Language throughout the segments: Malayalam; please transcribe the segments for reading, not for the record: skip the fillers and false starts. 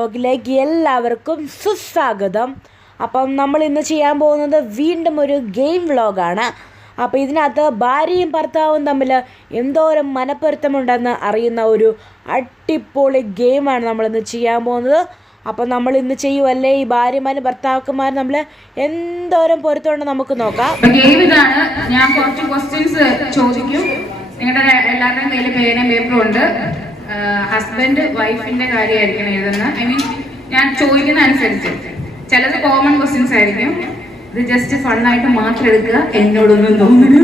വ്ലോഗിലേക്ക് എല്ലാവർക്കും സുസ്വാഗതം. അപ്പം നമ്മൾ ഇന്ന് ചെയ്യാൻ പോകുന്നത് വീണ്ടും ഒരു ഗെയിം വ്ലോഗാണ്. അപ്പോൾ ഇതിനകത്ത് ഭാര്യയും ഭർത്താവും തമ്മിൽ എന്തോരം മനപ്പൊരുത്തമുണ്ടെന്ന് അറിയുന്ന ഒരു അടിപൊളി ഗെയിമാണ് നമ്മളിന്ന് ചെയ്യാൻ പോകുന്നത്. അപ്പം നമ്മൾ ഇന്ന് ചെയ്യുമല്ലേ, ഈ ഭാര്യമാരും ഭർത്താക്കന്മാരും തമ്മിൽ എന്തോരം പൊരുത്തമുണ്ട് നമുക്ക് നോക്കാം. ഗെയിം ഇതാണ്. ഞാൻ കുറച്ച് ക്വസ്റ്റ്യൻസ് ചോദിക്കും. നിങ്ങളുടെ എല്ലാവരുടെയും കയ്യിൽ പേനയും പേപ്പറും ഉണ്ട്. ഹസ്ബൻഡ് വൈഫിന്റെ കാര്യമായിരിക്കണം എഴുതുന്നത്. ഐ മീൻ ഞാൻ ചോദിക്കുന്ന അനുസരിച്ച്. ചിലത് കോമൺ ക്വസ്റ്റ്യൻസ് ആയിരിക്കും. ഇത് ജസ്റ്റ് ഫണ്ണായിട്ട് മാത്രം എടുക്കുക, എന്നോടൊന്നും തോന്നുന്നു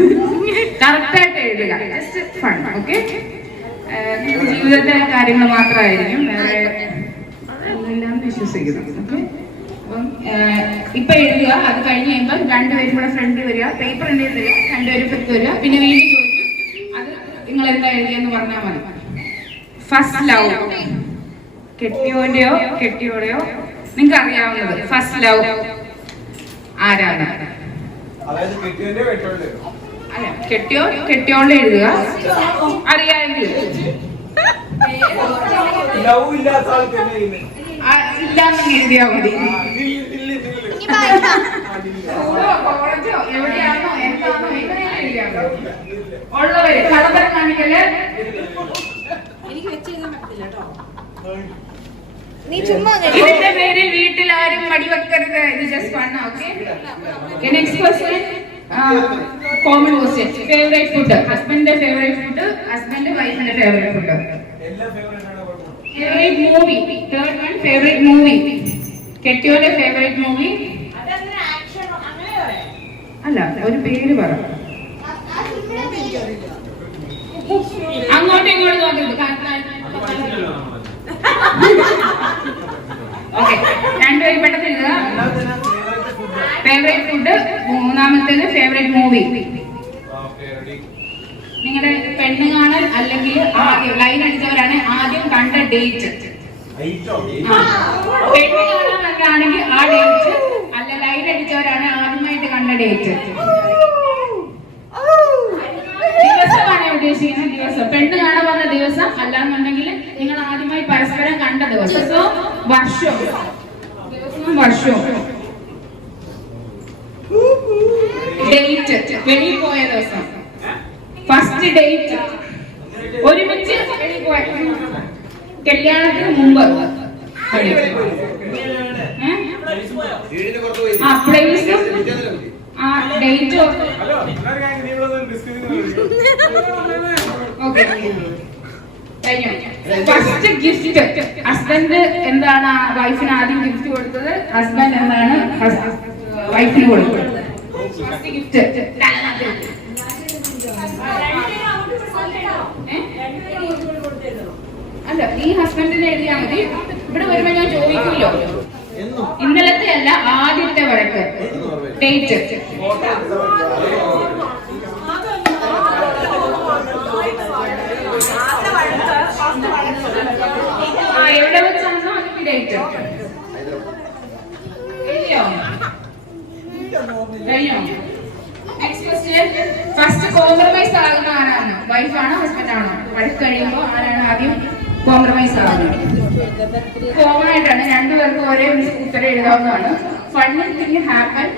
കറക്റ്റായിട്ട് എഴുതുക. Just fun. ഓക്കെ, ജീവിതത്തിലെ കാര്യങ്ങൾ മാത്രമായിരിക്കും, വേറെ ഒന്നുമില്ലാന്ന് വിശ്വസിക്കുന്നു. ഓക്കെ, അപ്പം ഇപ്പൊ എഴുതുക. അത് കഴിഞ്ഞ് കഴിയുമ്പോൾ രണ്ടുപേരും കൂടെ ഫ്രണ്ട് വരിക, പേപ്പർ എൻ്റെ തരിക, രണ്ടുപേരും ഫ്രണ്ട് വരിക, പിന്നെ വീണ്ടും ചോദിക്കും. അത് നിങ്ങൾ എന്താ എഴുതിയെന്ന് പറഞ്ഞാൽ മതി. ഫസ്റ്റ് ലവ്, കെട്ടിയോന്റെയോ കെട്ടിയോടെയോ നിങ്ങൾക്ക് അറിയാവുന്നത് ഫസ്റ്റ് ലവ് ആരാണ്? അല്ല, കെട്ടിയോ കെട്ടിയോണ്ട് എഴുതുക. അറിയാമെങ്കിൽ ഇല്ലാന്ന് എഴുതിയാ മതി. കോളേജോ എവിടെയാണോ എന്താണോ എങ്ങനെയാണ് എഴുതിയാ മതി. ഉള്ളവര് കളപ്പരം കാണിക്കല്. ഇതിന്റെ പേരിൽ വീട്ടിൽ ആരും മടിവെക്കരുത്. ഇത് just fun. Okay, next question, common question. Favourite food. ഹസ്ബൻഡിന്റെ ഫേവറേറ്റ് ഫുഡ്, ഹസ്ബൻഡ് വൈഫിന്റെ favourite food. Favourite movie. Third one, favourite movie. കെട്ടിയോന്റെ ഫേവറേറ്റ് മൂവി. അല്ല, ഒരു പേര് പറ. അങ്ങോട്ടും ഇങ്ങോട്ടും നോക്കരുത്. ഓക്കെ, രണ്ടുപേരും പെട്ടെന്ന് എഴുതുക. ഫേവറേറ്റ് ഫുഡ്, മൂന്നാമത്തേത് ഫേവറേറ്റ് മൂവി. നിങ്ങളുടെ പെണ്ണ് കാണൽ അല്ലെങ്കിൽ ആദ്യം ലൈൻ അടിച്ചവരാണ് ആദ്യം കണ്ട ഡേറ്റ്. പെണ്ണ് കാണാനാണെങ്കിൽ ആ ഡേറ്റ്, അല്ല ലൈൻ അടിച്ചവരാണ് ആദ്യമായിട്ട് കണ്ട ഡേറ്റ്. ദിവസമാണ് ഉദ്ദേശിക്കുന്ന ദിവസം. പെണ്ണ് കാണാൻ വന്ന ദിവസം, അല്ലാന്നുണ്ടെങ്കിൽ നിങ്ങൾ ആദ്യമായി പരസ്പരം കണ്ട ദിവസം. സോ വർഷവും, ദിവസവും വർഷവും. ഡേറ്റ്, വെളിയിൽ പോയ ദിവസം. ഫസ്റ്റ് ഡേറ്റ്, ഒരുമിച്ച് വെളിയിൽ പോയ, കല്യാണത്തിന് മുമ്പ്. ആ പ്ലേസും ആ ഡേറ്റും. Okay, first gift. ഹസ്ബൻഡ് എന്താണ് വൈഫിന് ആദ്യം ഗിഫ്റ്റ് കൊടുത്തത്? ഹസ്ബൻഡ് എന്താണ് വൈഫിന് കൊടുത്തത്? First gift. അല്ല, ഈ ഹസ്ബൻഡിനെ എഴുതിയാൽ മതി. ഇവിടെ വരുമ്പോ ഞാൻ ചോദിക്കുമല്ലോ, ഇന്നലത്തെ അല്ല ആദ്യത്തെ വഴക്ക്. ഡേറ്റ്. എവിടെ വെച്ചാണോ അതിന് ഡേറ്റ്. കഴിഞ്ഞോ? Next question. ഫസ്റ്റ് കോംപ്രമൈസ് ആകുന്ന ആരാണ്? വൈഫാണോ ഹസ്ബൻഡാണോ? വഴക്ക് കഴിയുമ്പോ ആരാണ് ആദ്യം കോംപ്രമൈസ് ആകുന്നത്? കോമൺ ആയിട്ടാണ്, രണ്ടുപേർക്കും ഒരേ ഉത്തരം എഴുതാവുന്നതാണ്. Funny thing happen.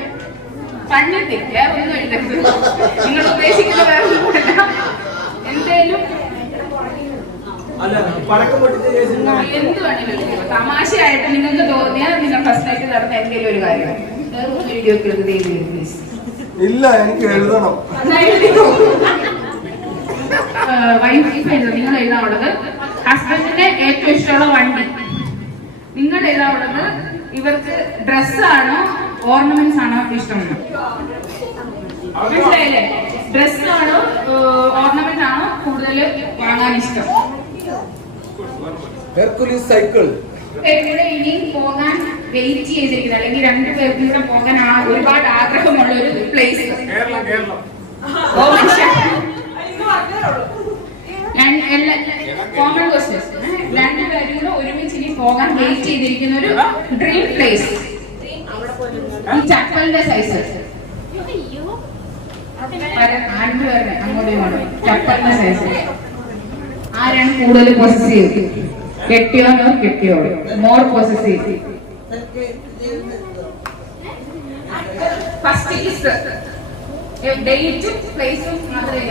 Funny thing വേറെ ഒന്നും എഴുതരുത്. നിങ്ങൾ ഉദ്ദേശിക്കുന്ന വേറെ ഒന്നുമല്ല. എന്തേലും എന്ത് വേണമെങ്കിലും തമാശയായിട്ട് നിങ്ങൾക്ക് തോന്നിയാൽ നിങ്ങൾ ഫസ്റ്റ് ആയിട്ട് നടന്ന എന്തെങ്കിലും ഒരു കാര്യം ഇല്ല, എനിക്ക് എഴുതണം. നിങ്ങൾ എഴുതാനുള്ളത് ഹസ്ബൻഡിന്റെ ഏറ്റവും ഇഷ്ടമുള്ള വണ്ടി. നിങ്ങൾ എഴുതാനുള്ളത് ഇവർക്ക് ഡ്രസ്സാണോ ഓർണമെന്റ്സ് ആണോ ഇഷ്ടം? മനസ്സിലായില്ലേ? ഡ്രസ്സാണോ ഓർണമെന്റ് ആണോ കൂടുതൽ വാങ്ങാൻ ഇഷ്ടം? സൈക്കിൾ. ഇനി പോകാൻ വെയിറ്റ് ചെയ്തിരിക്കുന്നത്, അല്ലെങ്കിൽ രണ്ടുപേർക്കും കൂടെ പോകാൻ ഒരുപാട് ആഗ്രഹമുള്ള ഒരു പ്ലേസ്. Common question. രണ്ടുപേരും കൂടെ ഒരുമിച്ച് ഇനി പോകാൻ വെയിറ്റ് ചെയ്തിരിക്കുന്ന ഒരു ഡ്രീം പ്ലേസ്. ഈ ചപ്പലിന്റെ സൈസ് രണ്ടുപേരുടെ അങ്ങോട്ടും ഇങ്ങോട്ടും. ചപ്പലിന്റെ സൈസ് ആരാണ് കൂടുതൽ പോസിറ്റീവ്? കെട്ടിയോനോ കെട്ടിയോളോ മോർ പോസസീവ്. ഫസ്റ്റ് കിസ് ഡേറ്റും പ്ലേസും മാത്രമേ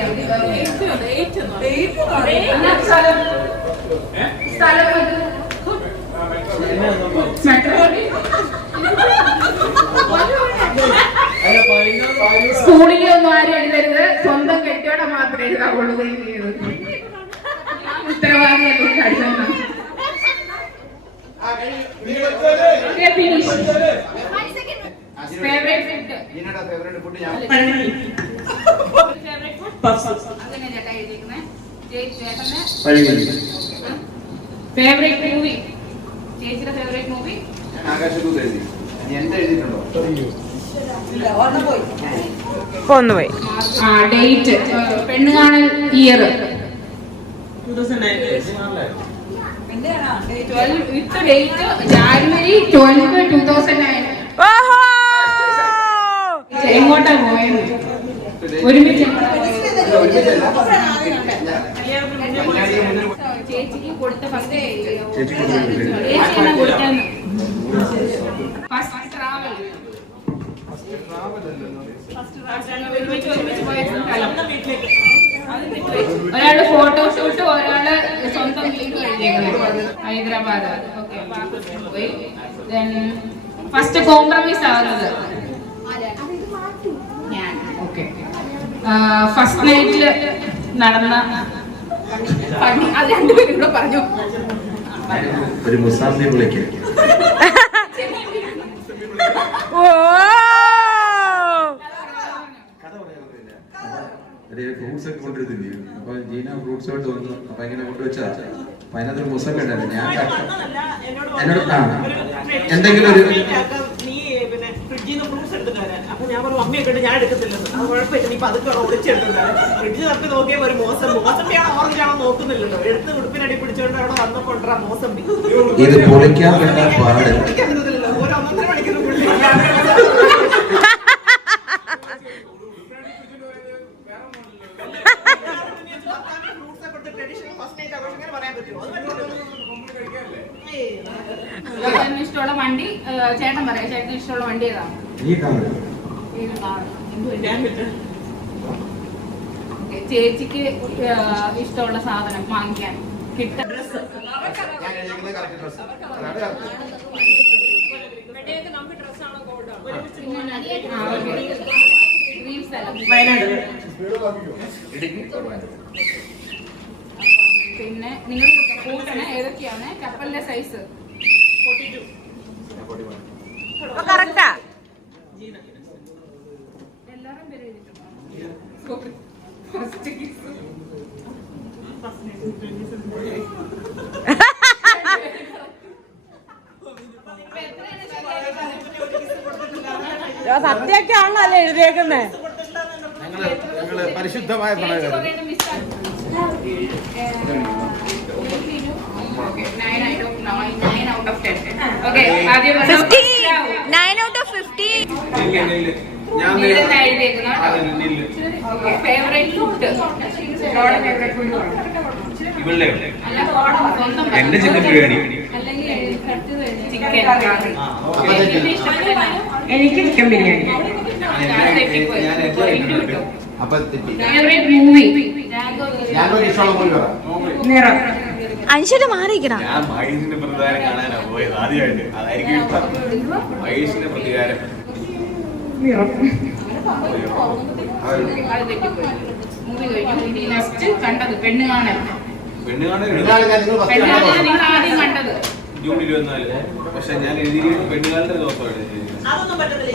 സ്ഥലം സ്കൂളിൽ ഒന്നും ആരും എഴുതരുത്, സ്വന്തം കെട്ടിയോടെ മാത്രമേ എഴുതാവുള്ളൂ. ഉത്തരവാദിത്വം കഴിയണം. ഫേവറേറ്റ് ഫുഡ് അങ്ങനെ ചേട്ടാ എഴുതിയിരിക്കുന്നത്. ചേട്ടന് ഫേവറേറ്റ് മൂവി, ചേച്ചിയുടെ ഫേവറേറ്റ് മൂവി ഒന്നുപോയി. ഡേറ്റ് പെണ്ണ് കാണൽ ഇയർ 12 ഡേറ്റ് ജാനുവരി 12, 2009. എങ്ങോട്ടാ പോയത്? ഒരുമിച്ച് ചേച്ചിക്ക് കൊടുത്ത ഫസ്റ്റ് കൊടുത്താന്ന് ഫസ്റ്റ് ട്രാവൽ ഒരാള് ഫോട്ടോഷൂട്ട്, ഒരാള് സ്വന്തം വീട് കഴിഞ്ഞേക്കുന്നത് ഹൈദരാബാദ്. ഓക്കെ, പോയി. ഫസ്റ്റ് കോംപ്രമൈസ് ആവുന്നത് ഞാൻ. ഓക്കെ, ഫസ്റ്റ് നൈറ്റില് നടന്ന അത് രണ്ടുപേരും കൂടെ പറഞ്ഞു. ഒരു മുസാഫിനെ വിളിക്കുക. ഫ്രൂട്ട്സ് ഒക്കെ കൊണ്ടുവരുന്നില്ലേ? അപ്പൊ ജീന ഫ്രൂട്ട്സ് കൊണ്ട് വന്നു. അപ്പൊ ഇങ്ങനെ കൊണ്ടുവച്ചാ അപ്പൊ അതിനകത്തൊരു മുസൊക്കെ ഉണ്ടായിരുന്നു. ഞാൻ എന്നോട് എന്തെങ്കിലും ഒരു അപ്പൊ ഞാൻ പറഞ്ഞു അമ്മയൊക്കെ ഞാൻ എടുക്കത്തില്ലെന്ന്. അത് കുഴപ്പമില്ല, നീ പതുക്കെ ഒളിച്ചെടുത്തത്. ഫ്രിഡ്ജ് തപ്പി നോക്കിയ ഒരു മോസമ്പിയാണോ ഓറഞ്ചാണോ നോക്കുന്നില്ലല്ലോ. എടുത്ത് ഉടുപ്പിനടി പിടിച്ചോണ്ട് അവിടെ വന്നപ്പോ മോസമ്പി. ഇത് പൊളിക്കാൻ വേണ്ട പാട്. ഒരു 1.5 മണിക്കൂർ പുള്ളി ഇഷ്ടമുള്ള വണ്ടി ചേട്ടൻ പറയാം. ചേട്ടന് ഇഷ്ടമുള്ള വണ്ടി ഏതാണ്? ചേച്ചിക്ക് ഇഷ്ടമുള്ള സാധനം വാങ്ങിക്കാൻ കിട്ടും. പിന്നെ നിങ്ങൾ കൂട്ടണ ഏതൊക്കെയാണ്? കപ്പലിന്റെ സൈസ് 42. കറക്റ്റാ. എല്ലാരും പേര് എഴുതിയിട്ടുണ്ടോ? ഫസ്റ്റ് കിസ് സത്യൊക്കെ ആണല്ലോ അല്ലേ എഴുതിയേക്കുന്നേ? പരിശുദ്ധമായ പ്രണയം. 9 out of 10. 9 out of 50. Favourite food എന്റെ ചിക്കൻ ബിരിയാണി. എനിക്ക് ചിക്കൻ ബിരിയാണി. ഫേവറേറ്റ് മൂവി നിറം. അഞ്ചിട്ട് മാറിയിരിക്കണം. ഞാൻ മഹേഷിന്റെ പ്രതികാരം കാണാനാ പോയത് ആദ്യമായിട്ട്. അതായിരിക്കും മഹേഷിന്റെ പ്രതികാരം. മൂവി കഴിഞ്ഞു. നെക്സ്റ്റ് കണ്ടത് പെണ്ണ് കാണൽ. പെണ്ണ് കാണാൻ നിങ്ങൾ ആദ്യം കണ്ടത് ജൂൺ 24. പക്ഷെ ഞാൻ എഴുതിയിരിക്കുന്നത് പെണ്ണുകാരുടെ ദിവസമാണ്. അതൊന്നും പറ്റത്തില്ല.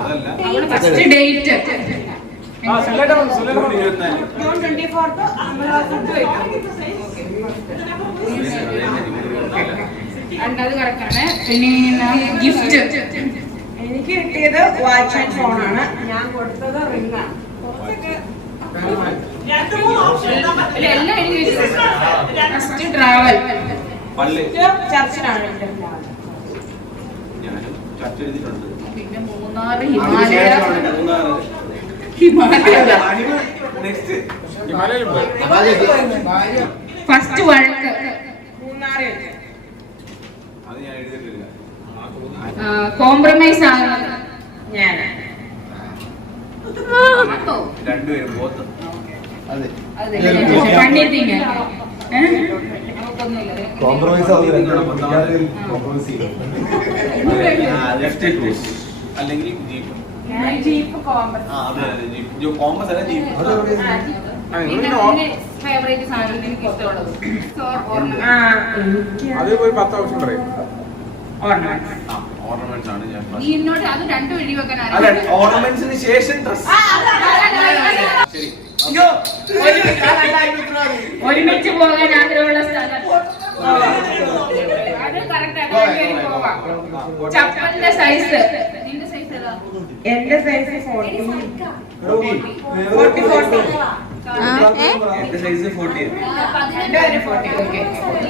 അതല്ല, ഫസ്റ്റ് ഡേറ്റ് ജൂൺ 24. അത് കറക്റ്റാണ്. പിന്നെ ഗിഫ്റ്റ് എനിക്ക് കിട്ടിയത് വാച്ച് ആൻഡ് ഫോണാണ്. ഞാൻ കൊടുത്തത് റിംഗാണ്. എല്ലാം എഴുതി വെച്ചത്. ഫസ്റ്റ് ട്രാവൽ പള്ളി ചർച്ചിലാണ്. ഞാനും ചർച്ച എഴുതിയിട്ടുണ്ട്. പിന്നെ മൂന്നാറ് ഹിമാലയ. മൂന്നാറ് ഹിമാലയ നെക്സ്റ്റ് ഫസ്റ്റ് വഴക്ക് കോംപ്രമൈസ് ആകുന്നത് ഞാൻ കണ്ടിരിക്കീങ്ക കോംപ്രമൈസ് അല്ലെങ്കിൽ ജീപ്പ് കോമ്പസ് അല്ല ജീപ്പ് ഫേവറേറ്റ് സാധനം എനിക്ക് ഇഷ്ടമുള്ളത് അത് പോയി 10 ഓപ്ഷൻ പറയും. ഓർണമെന്റ്സ് ആണ് ഞാൻ നീ എന്നോട് അത് രണ്ടു വഴി വെക്കാൻ അല്ല ഓർണമെന്റ്സിന് ശേഷം ഡ്രസ് ശരി ഒരുമിച്ച് പോകാൻ ആഗ്രഹമുള്ള സ്ഥലം അത് കറക്റ്റ് പോവാം. ചപ്പലിന്റെ സൈസ് നിന്റെ സൈസ് ഏതാ? എന്റെ സൈസ് 40. എന്റെ സൈസ് 40 ഓക്കെ.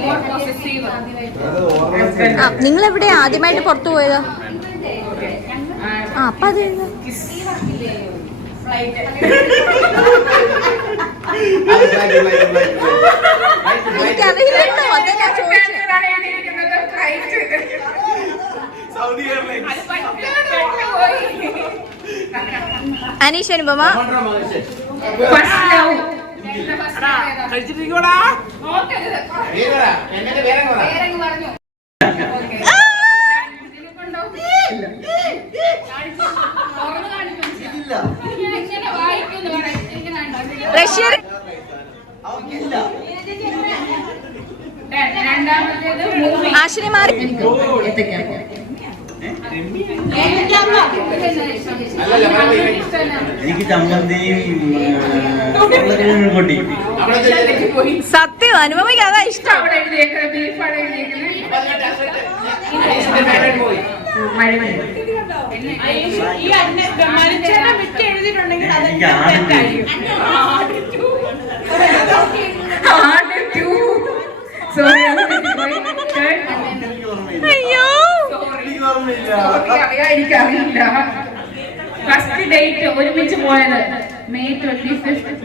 More possessive. നിങ്ങൾ എവിടെ ആദ്യമായിട്ട് പുറത്തു പോയത്? അപ്പൊ അത് എനിക്കറിയില്ലല്ലോ, അതാ ഞാൻ ചോദിച്ചത്. Saudi airlines Aneesh Anupama. കഴിച്ചിട്ടിരിക്കോടാ. റഷ്യൻ രണ്ടാമത്തേത് മൂവി. ആശ്രയ മാറി. എനിക്ക് ചമ്മന്തിയും കൊട്ടി സത്യം അനുപമയ്ക്ക് അതാ ഇഷ്ടം. അവിടെ എഴുതിയേക്കുന്നത് ബീഫാണ് എഴുതിയേക്കുന്നത്. ഈ മരിച്ചേട്ടൻ വിറ്റ് എഴുതിയിട്ടുണ്ടെങ്കിൽ എനിക്ക് ആദ്യം അയ്യോ എനിക്കറിയില്ല. ഫസ്റ്റ് ഡേറ്റ് ഒരുമിച്ച് പോയത് May 25th.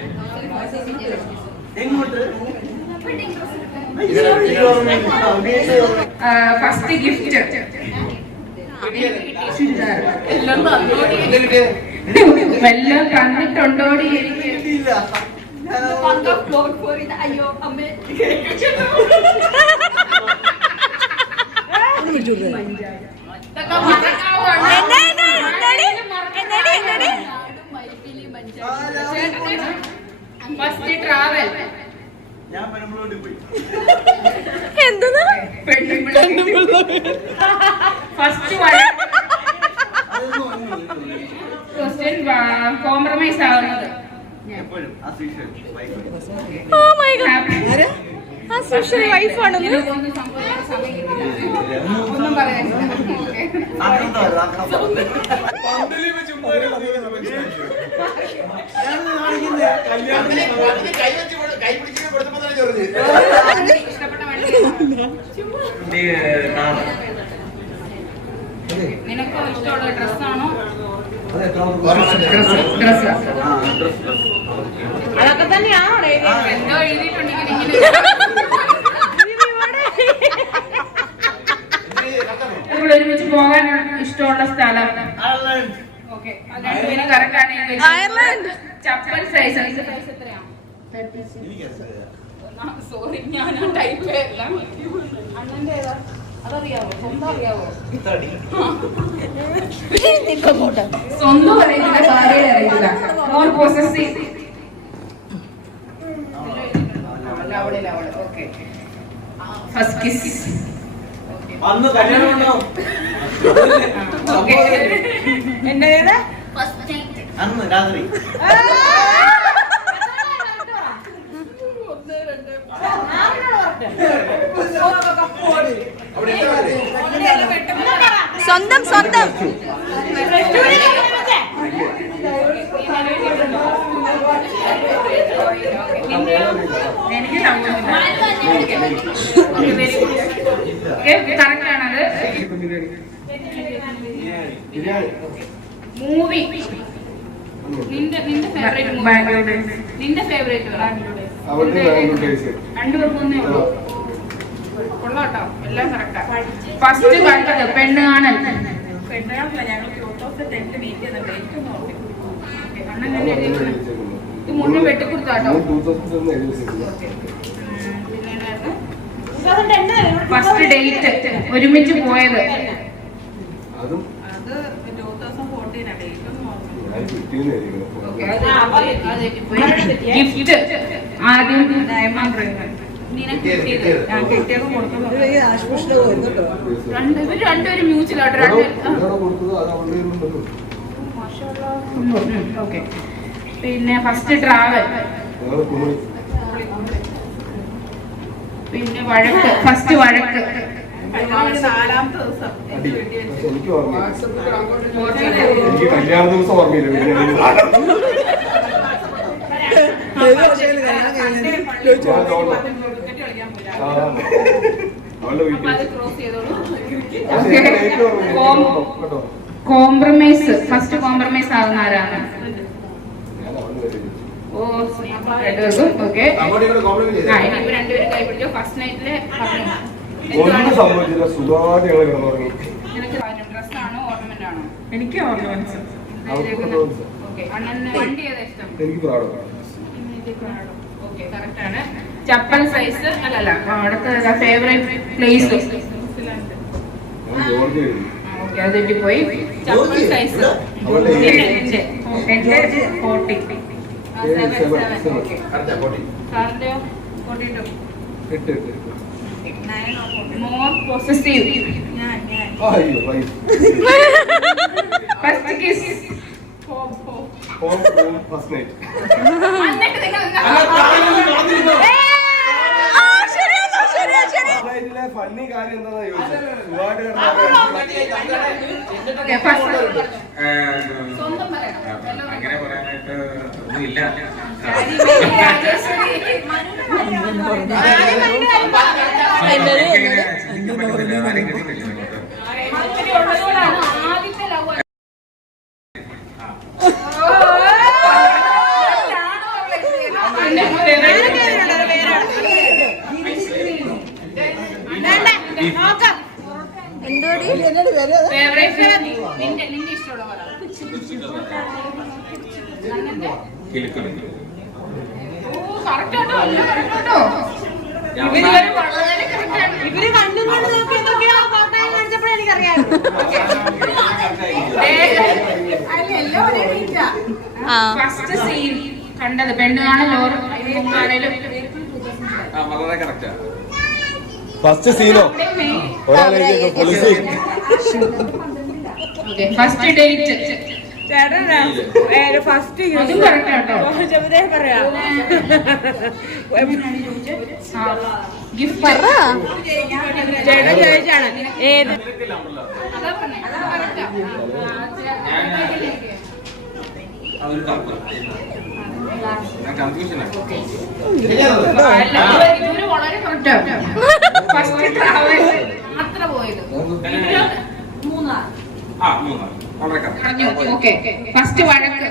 ഫസ്റ്റ് ഗിഫ്റ്റ് വല്ലതും കണ്ടിട്ടുണ്ടോടി? ഫസ്റ്റ് ട്രാവൽ ഞാൻ പെരുമ്പളൂരിൽ പോയി. എന്തെന്ന്? ഫസ്റ്റ് ക്വസ്റ്റ്യൻ കോംപ്രമൈസ് ആവുന്നത് എപ്പോഴും ആ സീഷൻ ഓ മൈ ഗോഡ്, ആ സോഷ്യൽ വൈഫാണെന്ന്. ഒന്നും പറയാനില്ല. പന്തലിൽ വെച്ച് ചുമ്മാ ഒരു കഥ ഇഷ്ടപ്പെട്ട വണ്ടി നിനക്ക് ഇഷ്ടമുള്ള ഡ്രസ്സാണോ? ഡ്രസ് അതൊക്കെ തന്നെയാണോ എന്തോ എഴുതിയിട്ടുണ്ടെങ്കിൽ ഇങ്ങനെ ഇവിടെ ഒരുമിച്ച് പോകാൻ ഇഷ്ടമുള്ള സ്ഥലം. ഓക്കെ, രണ്ടുപേരും കറക്റ്റ് ആണ്. അയർലൻഡ്. ചപ്പൽ സൈസ് എത്രയാണ്? സോറി, ഞാൻ ടൈപ്പ് ചെയ്യല്ല. അണ്ണന്റെ ഏതാ? അതറിയാവോ? സ്വന്തം അറിയാവോ? സ്വന്തം അറിയില്ല, ഭാര്യയെ അറിയില്ല. More possessive. Okay. First kiss. അന്ന് കല്യാണം ഉണ്ടോ? ഓക്കെ. എന്റെ അന്ന് രാത്രി സ്വന്തം സ്വന്തം എനിക്ക് കറക്റ്റാണത്. മൂവി നിന്റെ ഫേവറേറ്റ് ബാംഗ്ലൂർ ഡേയ്സ്. നിന്റെ ഫേവറേറ്റ് അവളുടെ ബാംഗ്ലൂർ ഡേയ്സ്. രണ്ടുപേർക്കൊന്നേ ഉള്ളൂ. കൊള്ളാട്ടോ, എല്ലാം കറക്റ്റാ. ഫസ്റ്റ് കണ്ടത് പെണ്ണ് കാണൽ. ഇത് മുന്നേ വെട്ടിക്കൊടുത്താട്ടോ. ഫസ്റ്റ് ഡേറ്റ് ഒരുമിച്ച് പോയത് അതും ഗിഫ്റ്റ് ആദ്യം രണ്ടുപേരും മ്യൂച്വലായിട്ട് ഓക്കെ. പിന്നെ ഫസ്റ്റ് ട്രാവൽ, പിന്നെ വഴക്ക്, ഫസ്റ്റ് വഴക്ക്, എനിക്ക് ഓർമ്മ, എനിക്ക് കല്യാണ ദിവസം ഓർമ്മയില്ല. കോംപ്രമൈസ്, ഫസ്റ്റ് കോംപ്രമൈസ് ആകുന്ന ആരാണ്? ഓ ഓക്കെ. ഇനിയിപ്പോ രണ്ടുപേരും കൈ പിടിച്ചോ. ഫസ്റ്റ് നൈറ്റില് ഒന്നും സംഭവിച്ചില്ല, സുഖമായിട്ട് ഞങ്ങൾ കിടന്നുറങ്ങി. ഡ്രസ്സാണോ ഓർണമെന്റ് ആണോ? എനിക്ക് ഓർണമെന്റ്സ്. ഓക്കെ. അണ്ണന് വണ്ടി ഏതാ ഇഷ്ടം? എനിക്ക് പ്രാടം. ഓക്കെ, കറക്റ്റ് ആണ്. ചപ്പൽ സൈസ് അല്ലല്ല, അടുത്ത ഫേവറേറ്റ് പ്ലേസ്. ഓക്കെ, അത് തെറ്റിപ്പോയി. ചപ്പൽ സൈസ് സാറിന്റെയോ? 42. More possessive. First kiss. First night. എന്നിട്ട് നിങ്ങൾ ഫണ്ണി കാര്യം എന്താ ചോദിച്ചത്? സ്വന്തം പറയണം. അങ്ങനെ പറയാനായിട്ട് ഒന്നുമില്ല. ഉള്ളതുകൊണ്ടാണ് ആദ്യത്തെ ലവ്. എന്തുപടി ഫേവറേറ്റ് നിന്റെ ഇഷ്ടമുള്ള പറ. ഓ, കറക്റ്റ് ആട്ടോ, എല്ലാം കറക്റ്റ് ആട്ടോ. ഇവര് വളരെ കറക്റ്റ് ആണ്. ഇവര് കണ്ടും കൊണ്ട് നോക്കി എന്തൊക്കെയോ കോട്ടയം കാണിച്ചപ്പോഴേ എനിക്കറിയാം. ഫസ്റ്റ് സീൻ കണ്ടത് പെണ്ണ് കാണലോറും വളരെ കറക്റ്റാ. ഫസ്റ്റ് സീനോ ഫസ്റ്റ് ഡേറ്റ് ഫസ്റ്റ് അതും കറക്റ്റ് ആട്ടോ. പറയാ ഗിഫ്റ്റ് ചേട്ടൻ ചോദിച്ചാണ് ഏത് അതാ പറഞ്ഞേ, അതാ കറക്റ്റാ. ഇവര് വളരെ കറക്റ്റാണ്. ഫസ്റ്റ് ട്രാവൽ അത്ര പോയത് മൂന്നാർ. ഓക്കെ. ഫസ്റ്റ് വഴക്ക്,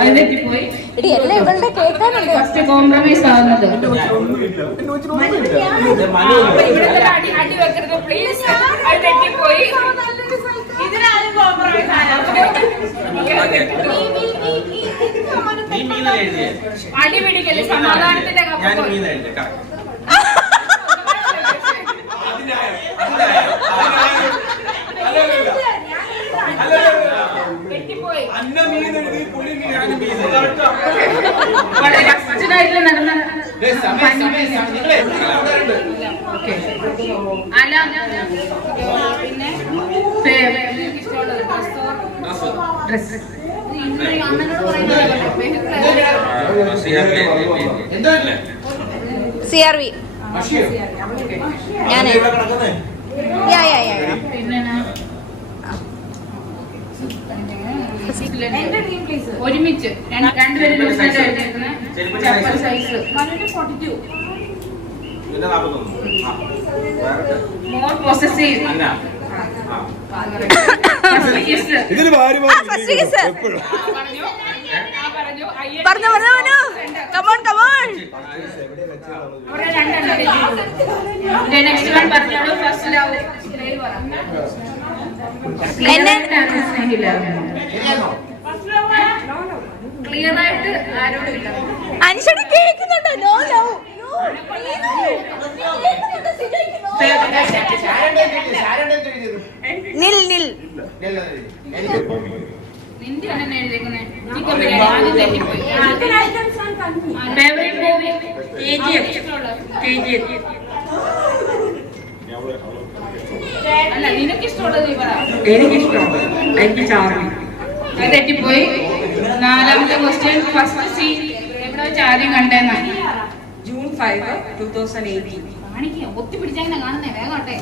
അത് തെറ്റിപ്പോയി. എടി എല്ലാം ഇവളുടെ കേൾക്കാനുണ്ട്. ഫസ്റ്റ് കോംപ്രമൈസ് ആവുന്നത് ഇവിടുത്തെ അടി വെക്കരുത് പ്ലീസ്. അത് തെറ്റിപ്പോയി. ഇതിനാരും കോംപ്രമൈസ് അടി പിടിക്കല് സമാധാനത്തിന്റെ കപ്പ്. തെറ്റിപ്പോയി. വളരെ കഷ്ടനായിട്ട് നടന്ന അല. പിന്നെ ഇഷ്ടമുള്ളത് ഡ്രസ്. അമ്മനോട് പറയുന്നത് CRV. ഞാനേ ഒരുമിച്ച് രണ്ടുപേരും chappal size 42. More possessive. First kiss ഇതിന് ഭാര്യ ഫസ്റ്റ് kiss. എപ്പോഴും പറഞ്ഞു കമോൺ നെക്സ്റ്റ് വൺ പറഞ്ഞോളൂ. ഫസ്റ്റ് ലവ് എന്നെ ക്ലിയർ ആയിട്ട് ആരോടും ഇല്ല. അനുഷേട്ടൻ കേൾക്കുന്നുണ്ടോ? നോ ലവ് നിൽ നിന്റെ തന്നെ എഴുതിയേക്കുന്നേ. ചിക്കൻ ബിരിയാണി ആദ്യം തെറ്റിപ്പോയി. ഫേവറേറ്റ് മൂവി അല്ല, നിനക്ക് ഇഷ്ടമുള്ളത് നീ പറ. എനിക്ക് ചാർലി. അത് തെറ്റിപ്പോയി. നാലാമത്തെ ക്വസ്റ്റ്യൻ. ഫസ്റ്റ് സീൻ എവിടെ വെച്ച് ആദ്യം കണ്ടെന്ന? ജൂൺ 5, 2018. കാണിക്കുക. ഒത്തി പിടിച്ചാൽ കാണുന്നേ. വേഗോട്ടെ.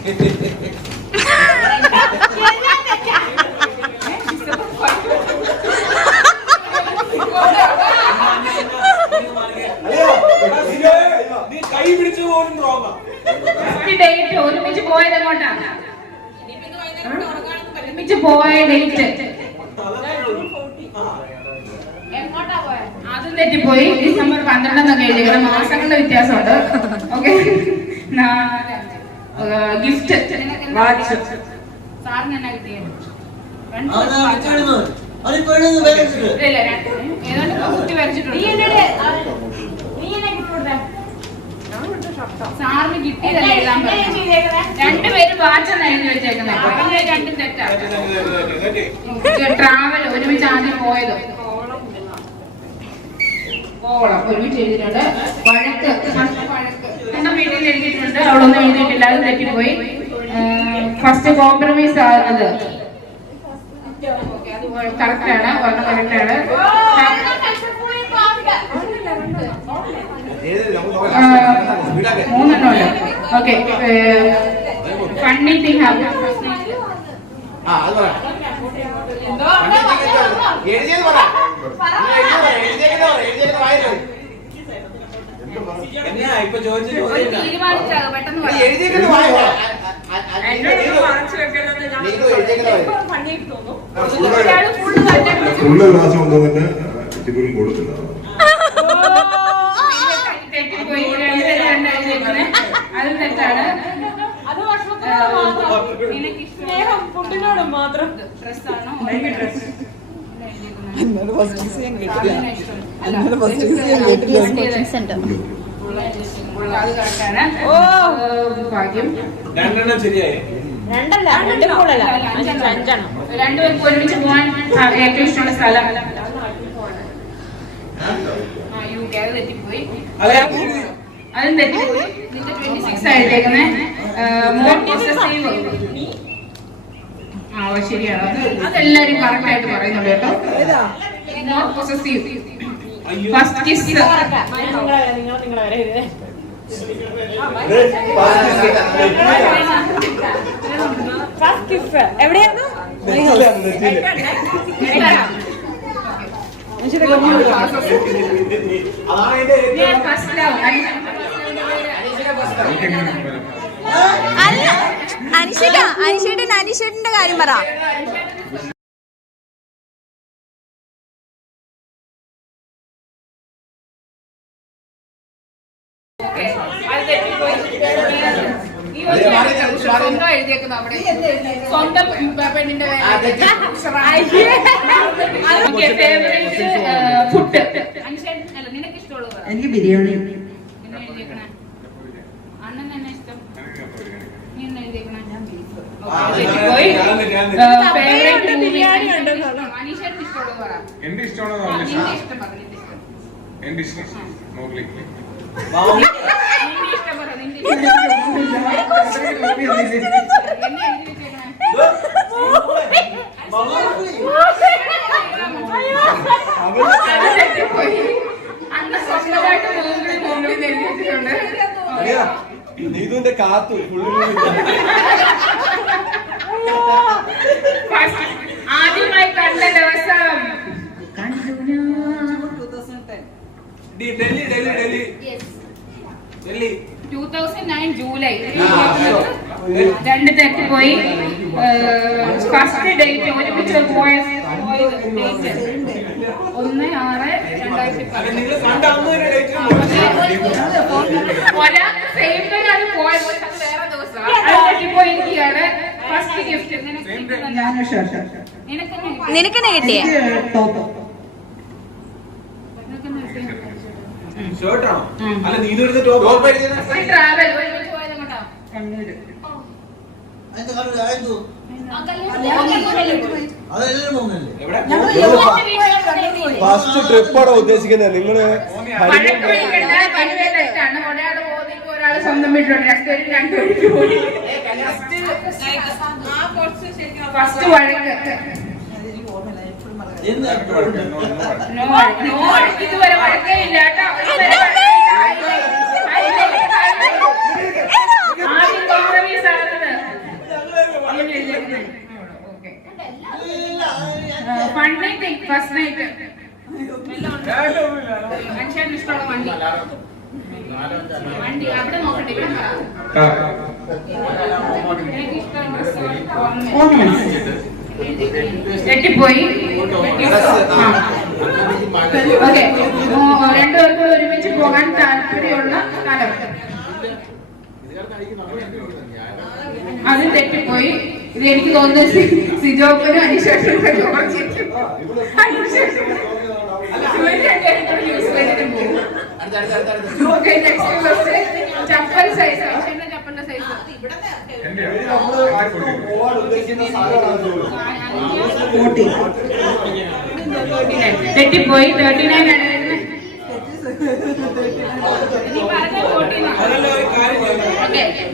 നീ കൈ പിടിച്ചു പോലും റോങ്ങാ. ഫസ്റ്റ് ഡേറ്റ് ഒരുമിച്ച് പോയത് എങ്ങോട്ടാണ്? ഒരുമിച്ച് പോയ ഡേറ്റ് എങ്ങോട്ടാ പോയത്? അതും തെറ്റിപ്പോയി. ഡിസംബർ 12 എന്നൊക്കെ എഴുതിയത്. മാസങ്ങളുടെ വ്യത്യാസമുണ്ട്. ഓക്കെ. Gift watch. സാറിന് എന്നാ കിട്ടിയത്? ഇല്ല, ഏതാണ്ട് കുത്തി വരച്ചിട്ടുണ്ട്. സാറിന് കിട്ടിയതല്ല എഴുതാൻ പറ്റും. രണ്ടുപേരും വാച്ചെന്ന് എഴുതി വെച്ചേക്കുന്നത്. രണ്ടും തെറ്റാണ്. ട്രാവൽ ഒരുമിച്ച് ആദ്യം പോയത്. പോകണം ഒരുമിച്ച് എഴുതിയിട്ടുണ്ട്. വഴക്ക് എന്റെ വീട്ടിൽ എഴുതിയിട്ടുണ്ട്. അവളൊന്നും എഴുതിയിട്ടില്ല. അത് തെറ്റിപ്പോയി. ഫസ്റ്റ് കോംപ്രമൈസ് ആകുന്നത് കറക്റ്റ് ആണ്. ഒരെണ്ണം കറക്റ്റ് ആണ്. മൂന്നെണ്ണമല്ല. ഓക്കെ. Funny thing happen. ഇപ്പൊ ചോദിച്ചു തീരുമാനിച്ചാകും. പെട്ടെന്ന് പറ. ഒരാള് ഫുള്ള് തന്നെ ഫുള്ള് ക്ലാസ് കൊണ്ടുവന്നിട്ട് ഇപ്പോഴും കൊടുത്തില്ല. തെറ്റിപ്പോയി. അത് തെറ്റാണ്. സ്നേഹം ഫുഡിനോട് മാത്രം. ഡ്രസ്സാണോ? അത് കറക്റ്റാണ്. ഭാഗ്യം. രണ്ടെണ്ണം ശരിയായി. രണ്ടുപേർക്ക് ഒരുമിച്ച് പോകാൻ ഏറ്റവും ഇഷ്ടമുള്ള സ്ഥലം? UK. അത് തെറ്റിപ്പോയി. അതും തെറ്റിപ്പോയി. നിന്റെ 26 എഴുതിയേക്കുന്നേ. More possessive. ശരിയാണ്. അതെല്ലാരും കറക്റ്റ് ആയിട്ട് പറയുന്നുണ്ട് കേട്ടോ. More possessive. First kiss. എവിടെയാണ്? First love. അല്ല അനിഷേട്ടന്റെ കാര്യം പറ. സ്വന്തം എഴുതിയേക്കുന്ന അവിടെ സ്വന്തം പെണ്ണിന്റെ ഫേവറേറ്റ് ഫുഡ്. അല്ല, നിനക്ക് ഇഷ്ടമുള്ളത് പറ. എനിക്ക് ബിരിയാണി. എന്നെ എഴുതിയേക്കണേ. അണ്ണൻ തന്നെ ഇഷ്ടം. നീ എന്നെ എഴുതിയേക്കണേ. തെറ്റിപ്പോയി. ഫേവറേറ്റ് ബിരിയാണി ഉണ്ട്. അനീഷേട്ടന് ഇഷ്ടമുള്ളത് പറ. എന്റെ ഇഷ്ടമാണോ? നിന്റെ ഇഷ്ടം പറ. നിന്റെ ഇഷ്ടം. എന്റെ ഇഷ്ടം മോഗ്ലി. നിന്റെ ഇഷ്ടം പറ. നിന്റെ ഇഷ്ടം. എന്നെ എഴുതി വെച്ചേക്കണേ. അന്ന് സ്വന്തമായിട്ട് മോഗ്ലി എഴുതിയിട്ടുണ്ട്. നീതുവിന്റെ കാത്തു ആദ്യമായി കണ്ട ദിവസം ഡൽഹി 2009 ജൂലൈ 2 തെറ്റിപ്പോയി. ഫസ്റ്റ് ഡേറ്റ് ഒരുമിച്ച് പോയ ഡേറ്റ് 1/6/2010. നിങ്ങൾ കണ്ട അന്ന് തന്നെ ഡേറ്റ് ഒരാൾക്ക് സെയിം ഡേ ആണ് പോയത്, അത് വേറെ ദിവസം തെറ്റിപ്പോയിരിക്കുകയാണ്. ഫസ്റ്റ് ഗിഫ്റ്റ് നിനക്കെന്നെ കിട്ടിയേ? ഷർട്ടാണോ? അല്ല നീതു എടുത്ത ടോപ്പ് ട്രാവൽ ഒരുമിച്ച് പോയത് കൊണ്ടാ കണ്ണൂര്. എവിടെ? ഫസ്റ്റ് ട്രിപ്പാണോ ഉദ്ദേശിക്കുന്നത് നിങ്ങള്? തെറ്റാണ്. ഒരാള് പോകുന്നെങ്കിൽ ഒരാള് സ്വന്തം വീട്ടിലുണ്ട്, രണ്ടുപേരും പോയി. ഫസ്റ്റ് വഴക്ക് ഇതുവരെ വഴക്കേ ഇല്ല കേട്ടോ. ആദ്യം കോംപ്രമൈസ് ആകുന്നത് ഫണ്ട് ഫസ്റ്റ് നൈറ്റ് മനുഷ്യന് ഇഷ്ടമുള്ള വണ്ടി അവിടെ നോക്കട്ടെ. ഇവിടെ തെറ്റിപ്പോയി. ഓക്കെ, രണ്ടുപേർക്കും ഒരുമിച്ച് പോകാൻ താല്പര്യമുള്ള സ്ഥലം അത് തെറ്റിപ്പോയി. ഇത് എനിക്ക് തോന്നുന്നത് സിജോപ്പനും അനുശേഷനും ചപ്പൽ സൈസ് ചപ്പലിന്റെ സൈസ് തെറ്റിപ്പോയി. 39 ആണ്.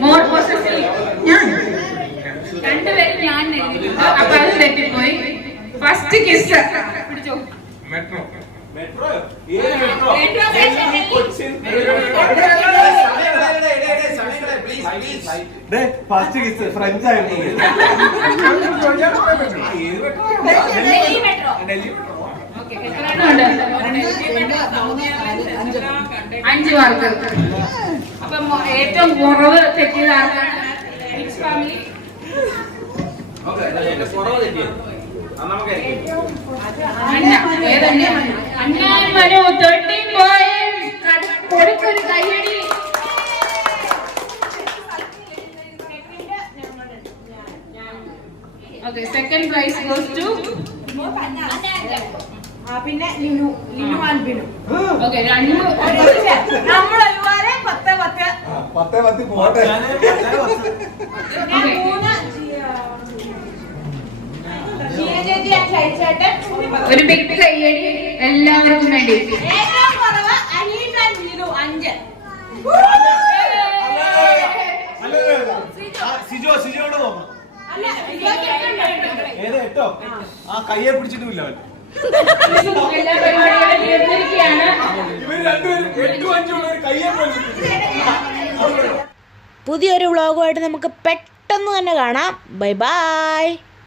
മോർ പോസസീവ് രണ്ടുപേരും ഞാൻ എഴുതിയിട്ടുണ്ട്, അപ്പൊ അത് തെറ്റിപ്പോയി. ഫസ്റ്റ് കിസ് പിടിച്ചോ. മെട്രോ ഫസ്റ്റ് കിസ് ഫ്രഞ്ച് ആയിരുന്നു. ഓക്കെ, എത്ര എണ്ണം ഉണ്ട്? 5 മാർക്ക്. അപ്പൊ ഏറ്റവും കുറവ് തെറ്റിയത് ആർക്കാണ്? ഫാമിലി അന്യായം മനു 13 പോയിന്റ്സ്. കൊടുക്കൊരു കയ്യടി. Okay, second prize goes to പിന്നെ ലിനു ആൽബിനു. ഓക്കെ, രണ്ട് നമ്മളൊരുപാട് 10 10 പോട്ടെ. ഒരു ബിഗ് കയ്യടി എല്ലാവർക്കും വേണ്ടി. സിജോട് നോക്കണം. ഏതാ 8? ആ കയ്യെ പിടിച്ചിട്ടുമില്ല അവൻ. എല്ലാ പരിപാടികളും തീർന്നിരിക്കുകയാണ്. ഇവർ രണ്ടുപേരും 8, 5 ഉള്ളവർ കയ്യെ പിടിച്ചിട്ടില്ല. പുതിയൊരു വ്ളോഗുമായിട്ട് നമുക്ക് പെട്ടെന്ന് തന്നെ കാണാം. Bye bye.